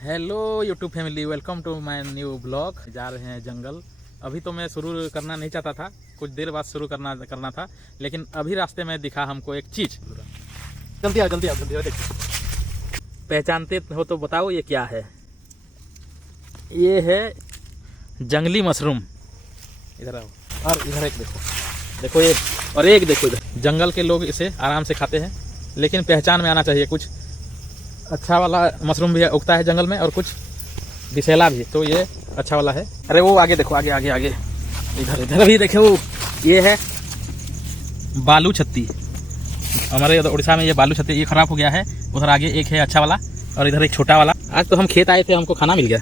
Hello YouTube family, welcome to my new blog. जा रहे हैं जंगल। अभी तो मैं शुरू करना नहीं चाहता था, कुछ देर बाद शुरू करना था, लेकिन अभी रास्ते में दिखा हमको एक चीज़। जल्दी आओ जल्दी आओ जल्दी आओ। देखिए, पहचानते हो तो बताओ ये क्या है। ये है जंगली मशरूम। इधर आओ, और इधर एक देखो, देखो ये, और एक देखो इधर। जंगल के लोग इसे आराम से खाते हैं, लेकिन पहचान में आना चाहिए। कुछ अच्छा वाला मशरूम भी उगता है जंगल में, और कुछ विषैला भी। तो ये अच्छा वाला है। अरे वो आगे देखो, आगे आगे आगे, इधर इधर भी देखो। ये है बालू छत्ती। हमारे उड़ीसा में ये बालू छत्ती, ये खराब हो गया है। उधर आगे एक है अच्छा वाला, और इधर एक छोटा वाला। आज तो हम खेत आए थे, हमको खाना मिल गया।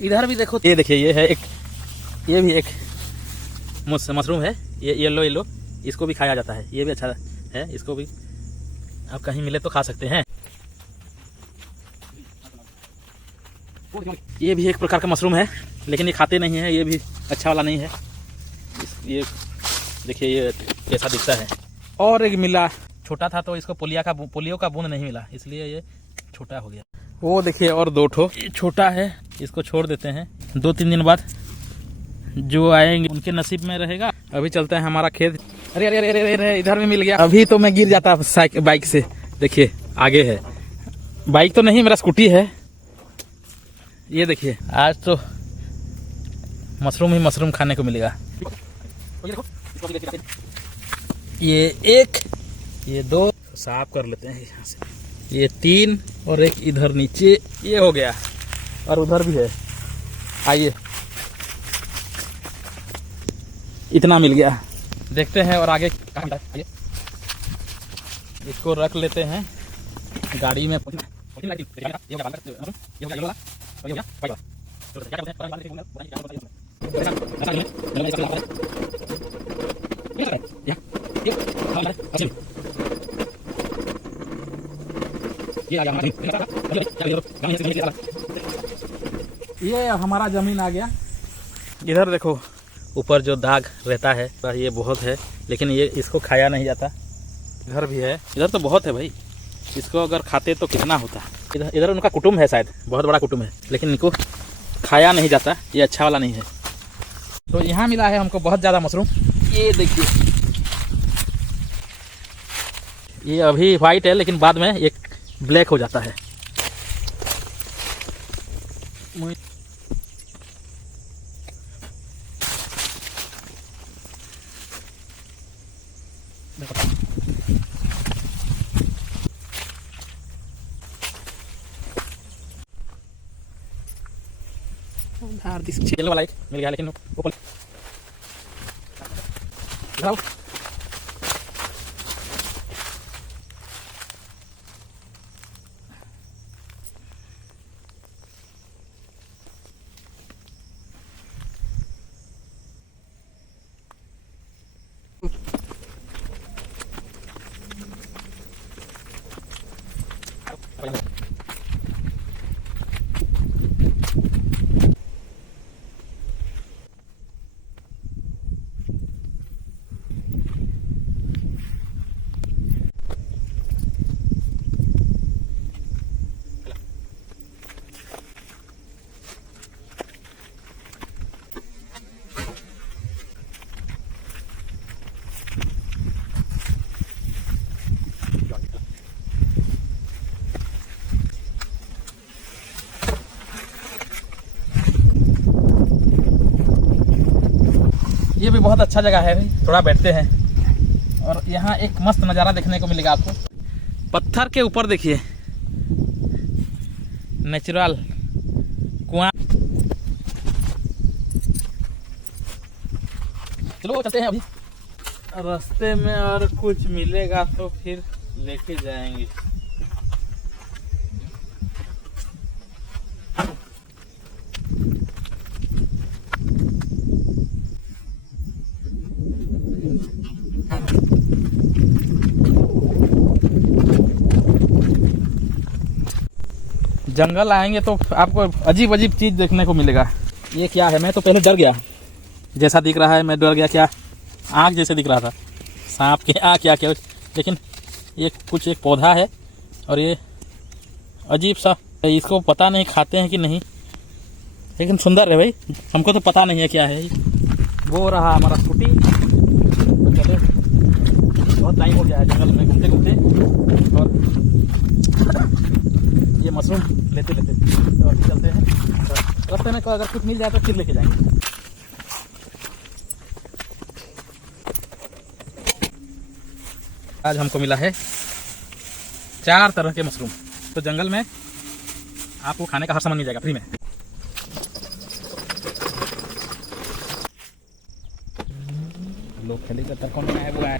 इधर भी देखो, ये देखिए, ये है एक, ये भी एक मशरूम है। ये येलो येलो, इसको भी खाया जाता है। ये भी अच्छा है, इसको भी आप कहीं मिले तो खा सकते हैं। ये भी एक प्रकार का मशरूम है, लेकिन ये खाते नहीं है। ये भी अच्छा वाला नहीं है। ये देखिए, ये कैसा दिखता है। और एक मिला, छोटा था तो इसको पोलियो का बूंद नहीं मिला, इसलिए ये छोटा हो गया। वो देखिए, और दो ठो छोटा है, इसको छोड़ देते हैं। 2-3 दिन बाद जो आएंगे उनके नसीब में रहेगा। अभी चलते हैं हमारा खेत। अरे अरे अरे अरे अरे, इधर भी मिल गया। अभी तो मैं गिर जाता बाइक से। देखिए आगे है, बाइक तो नहीं, मेरा स्कूटी है। ये देखिए, आज तो मशरूम ही मशरूम खाने को मिलेगा। ये एक, ये 2 साफ कर लेते हैं यहाँ से। ये 3, और एक इधर नीचे। ये हो गया, और उधर भी है। आइए, इतना मिल गया। देखते हैं और आगे कहाँ मिला है। इसको रख लेते हैं गाड़ी में। ये हमारा जमीन आ गया। इधर देखो, ऊपर जो दाग रहता है ये बहुत है, लेकिन ये इसको खाया नहीं जाता। इधर भी है, इधर तो बहुत है भाई। इसको अगर खाते तो कितना होता। इधर इधर उनका कुटुंब है, शायद बहुत बड़ा कुटुंब है, लेकिन इनको खाया नहीं जाता। ये अच्छा वाला नहीं है। तो यहाँ मिला है हमको बहुत ज़्यादा मशरूम। ये देखिए, ये अभी वाइट है, लेकिन बाद में एक ब्लैक हो जाता है। वाला एक मिल गया, लेकिन ऊपर ये भी बहुत अच्छा जगह है भाई। थोड़ा बैठते हैं, और यहाँ एक मस्त नज़ारा देखने को मिलेगा आपको। पत्थर के ऊपर देखिए, नेचुरल कुआं। चलो चलते हैं। अभी रास्ते में और कुछ मिलेगा तो फिर लेके जाएंगे। जंगल आएंगे तो आपको अजीब अजीब चीज देखने को मिलेगा। ये क्या है? मैं तो पहले डर गया, जैसा दिख रहा है मैं डर गया। क्या आँख जैसे दिख रहा था, सांप के आँख क्या क्या, लेकिन ये कुछ एक पौधा है और ये अजीब सा, इसको पता नहीं खाते हैं कि नहीं, लेकिन सुंदर है भाई, हमको तो पता नहीं है क्या है। वो रहा हमारा स्कूटी, तो चलो बहुत टाइम हो गया है जंगल में घूमते घूमते, और ये मशरूम लेते लेते तो अभी चलते हैं। तो रास्ते में अगर कुछ मिल जाए तो फिर लेके जाएंगे। आज हमको मिला है 4 तरह के मशरूम। तो जंगल में आपको खाने का हर सामान मिल जाएगा फ्री में। लोग खेलेगा कौन है वो है।